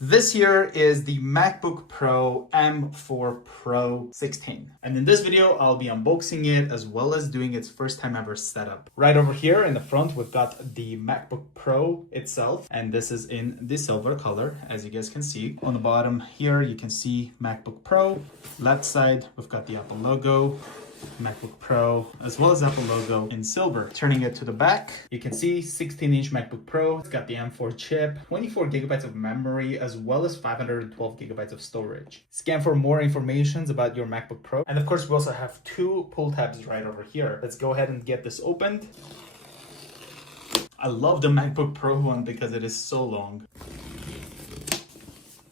This here is the MacBook Pro M4 Pro 16. And in this video, I'll be unboxing it as well as doing its first time ever setup. Right over here in the front, we've got the MacBook Pro itself, and this is in the silver color, as you guys can see. On the bottom here, you can see MacBook Pro. Left side, we've got the Apple logo, MacBook Pro, as well as Apple logo in silver. Turning it to the back, you can see 16-inch MacBook Pro. It's got the M4 chip, 24 gigabytes of memory, as well as 512 gigabytes of storage. Scan for more information about your MacBook Pro. And of course, we also have two pull tabs right over here. Let's go ahead and get this opened. I love the MacBook Pro one because it is so long.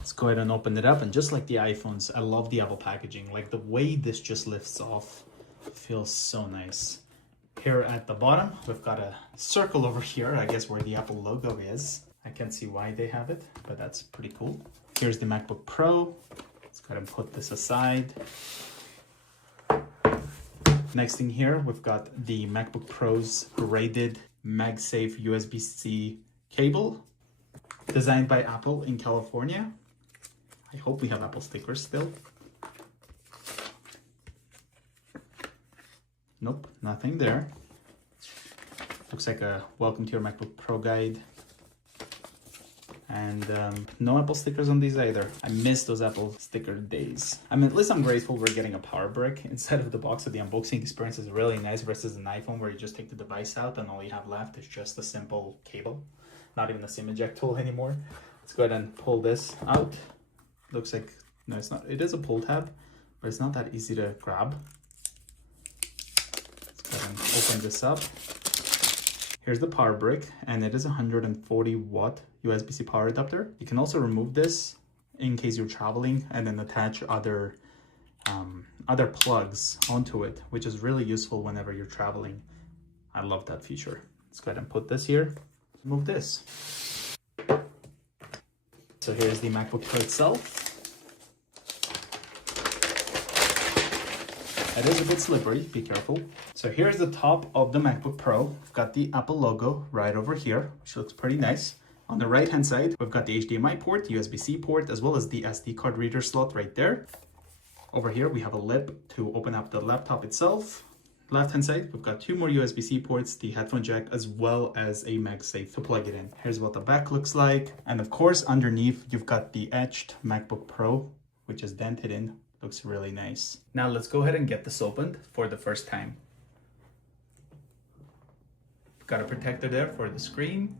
Let's go ahead and open it up. And just like the iPhones, I love the Apple packaging. Like the way this just lifts off feels so nice. Here at the bottom, we've got a circle over here, I guess where the Apple logo is. I can't see why they have it, but that's pretty cool. Here's the MacBook Pro. Let's go ahead and put this aside. Next thing here, we've got the MacBook Pro's graded MagSafe USB-C cable, designed by Apple in California. I hope we have Apple stickers still. Nope, nothing there. Looks like a welcome to your MacBook Pro guide. And no Apple stickers on these either. I miss those Apple sticker days. I mean, at least I'm grateful we're getting a power brick instead of the box, so the unboxing experience is really nice versus an iPhone where you just take the device out and all you have left is just a simple cable. Not even a SIM eject tool anymore. Let's go ahead and pull this out. Looks like, no, it's not. It is a pull tab, but it's not that easy to grab. Let's go ahead and open this up. Here's the power brick, and it is a 140 watt USB-C power adapter. You can also remove this in case you're traveling and then attach other plugs onto it, which is really useful whenever you're traveling. I love that feature. Let's go ahead and put this here. Remove this. So here's the MacBook Pro itself. It is a bit slippery, be careful. So here's the top of the MacBook Pro. We've got the Apple logo right over here, which looks pretty nice. On the right hand side, we've got the HDMI port, USB-C port, as well as the SD card reader slot right there. Over here, we have a lip to open up the laptop itself. Left hand side, we've got two more USB-C ports, the headphone jack, as well as a MagSafe to plug it in. Here's what the back looks like. And of course, underneath, you've got the etched MacBook Pro, which is dented in. Looks really nice. Now let's go ahead and get this opened for the first time. Got a protector there for the screen.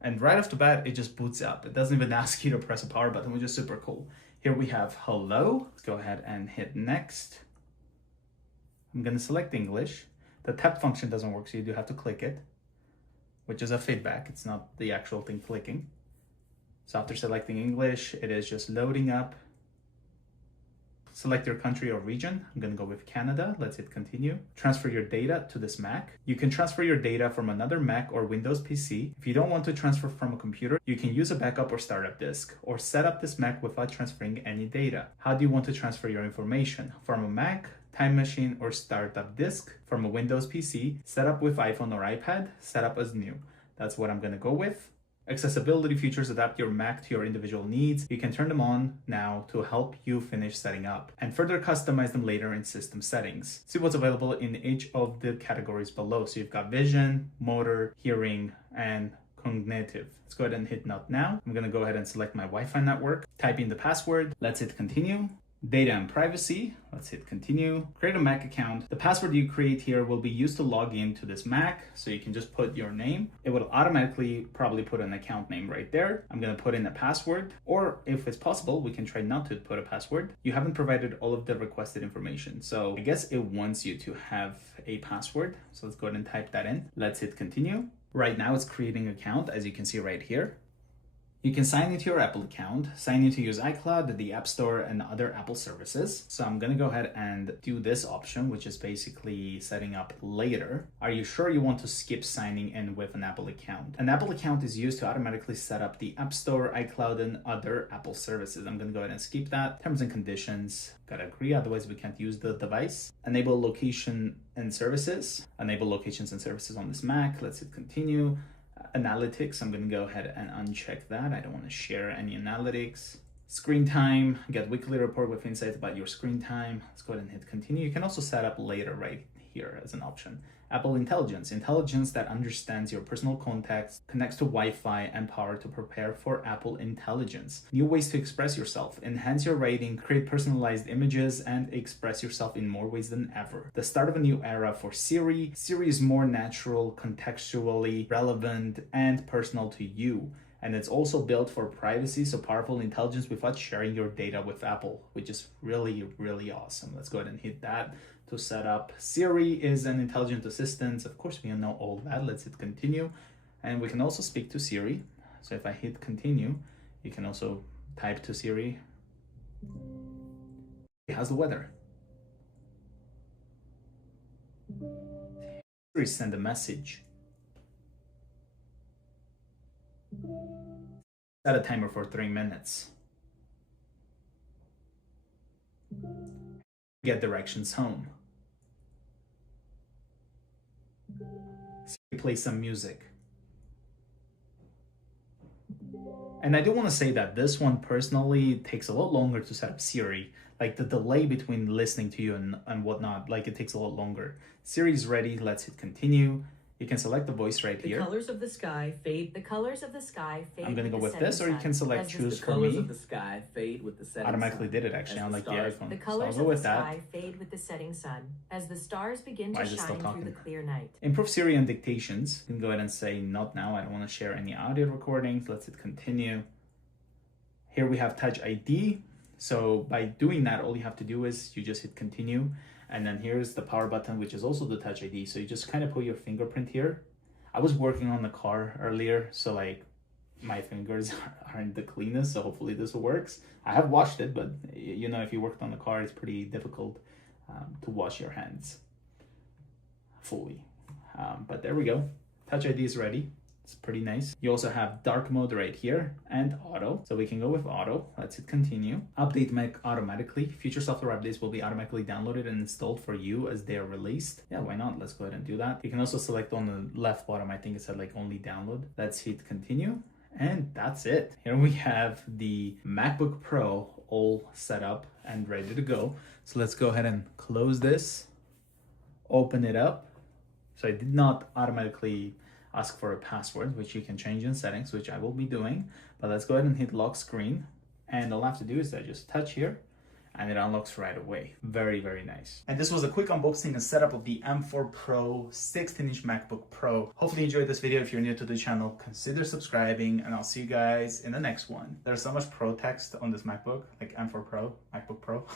And right off the bat, it just boots up. It doesn't even ask you to press a power button, which is super cool. Here we have hello. Let's go ahead and hit next. I'm gonna select English. The tap function doesn't work, so you do have to click it, which is a feedback. It's not the actual thing clicking. So after selecting English, it is just loading up. Select your country or region. I'm gonna go with Canada. Let's hit continue. Transfer your data to this Mac. You can transfer your data from another Mac or Windows PC. If you don't want to transfer from a computer, you can use a backup or startup disk, or set up this Mac without transferring any data. How do you want to transfer your information? From a Mac, Time Machine, or startup disk? From a Windows PC, set up with iPhone or iPad, set up as new. That's what I'm gonna go with. Accessibility features adapt your Mac to your individual needs. You can turn them on now to help you finish setting up and further customize them later in system settings. See what's available in each of the categories below. So you've got vision, motor, hearing, and cognitive. Let's go ahead and hit not now. I'm gonna go ahead and select my Wi-Fi network, type in the password. Let's hit continue. Data and privacy. Let's hit continue. Create a Mac account. The password you create here will be used to log in to this Mac. So you can just put your name. It will automatically probably put an account name right there. I'm going to put in a password, or if it's possible, we can try not to put a password. You haven't provided all of the requested information. So I guess it wants you to have a password. So let's go ahead and type that in. Let's hit continue. Right now it's creating an account, as you can see right here. You can sign into your Apple account, sign in to use iCloud, the App Store, and other Apple services. So I'm gonna go ahead and do this option, which is basically setting up later. Are you sure you want to skip signing in with an Apple account? An Apple account is used to automatically set up the App Store, iCloud, and other Apple services. I'm gonna go ahead and skip that. Terms and conditions, gotta agree, otherwise we can't use the device. Enable location and services. Enable locations and services on this Mac. Let's hit continue. Analytics, I'm gonna go ahead and uncheck that. I don't want to share any analytics. Screen time, get weekly report with insights about your screen time. Let's go ahead and hit continue. You can also set up later right here as an option. Apple Intelligence, intelligence that understands your personal contacts, connects to Wi-Fi and power to prepare for Apple Intelligence. New ways to express yourself, enhance your writing, create personalized images, and express yourself in more ways than ever. The start of a new era for Siri. Siri is more natural, contextually relevant, and personal to you. And it's also built for privacy, so powerful intelligence without sharing your data with Apple, which is really, really awesome. Let's go ahead and hit that to set up. Siri is an intelligent assistant. Of course, we know all that. Let's hit continue. And we can also speak to Siri. So if I hit continue, you can also type to Siri, how's the weather? Siri, send a message. Set a timer for 3 minutes. Get directions home. Play some music. And I do want to say that this one personally takes a lot longer to set up Siri. Like the delay between listening to you and whatnot, like it takes a lot longer. Siri's ready. Let's hit continue. You can select the voice right here. The colors of the sky fade. The colors of the sky fade. I'm gonna go with this, or you can select choose for me. The colors of the sky fade with the setting sun. Automatically did it actually, unlike the iPhone. The colors of the sky fade with the setting sun as the stars begin to shine through the clear night. Improve Siri on dictations. You can go ahead and say not now. I don't want to share any audio recordings. Let's hit continue. Here we have Touch ID. So by doing that, all you have to do is you just hit continue. And then here's the power button, which is also the Touch ID. So you just kind of put your fingerprint here. I was working on the car earlier, so like my fingers aren't the cleanest, so hopefully this works. I have washed it, but you know, if you worked on the car, it's pretty difficult to wash your hands fully. But there we go. Touch ID is ready. It's pretty nice. You also have dark mode right here and auto. So we can go with auto. Let's hit continue. Update Mac automatically. Future software updates will be automatically downloaded and installed for you as they are released. Yeah, why not? Let's go ahead and do that. You can also select on the left bottom, I think it said like only download. Let's hit continue. And that's it. Here we have the MacBook Pro all set up and ready to go. So let's go ahead and close this, open it up. So I did not automatically ask for a password, which you can change in settings, which I will be doing. But let's go ahead and hit lock screen. And all I have to do is I just touch here and it unlocks right away. Very, very nice. And this was a quick unboxing and setup of the M4 Pro 16-inch MacBook Pro. Hopefully you enjoyed this video. If you're new to the channel, consider subscribing and I'll see you guys in the next one. There's so much pro text on this MacBook, like M4 Pro, MacBook Pro.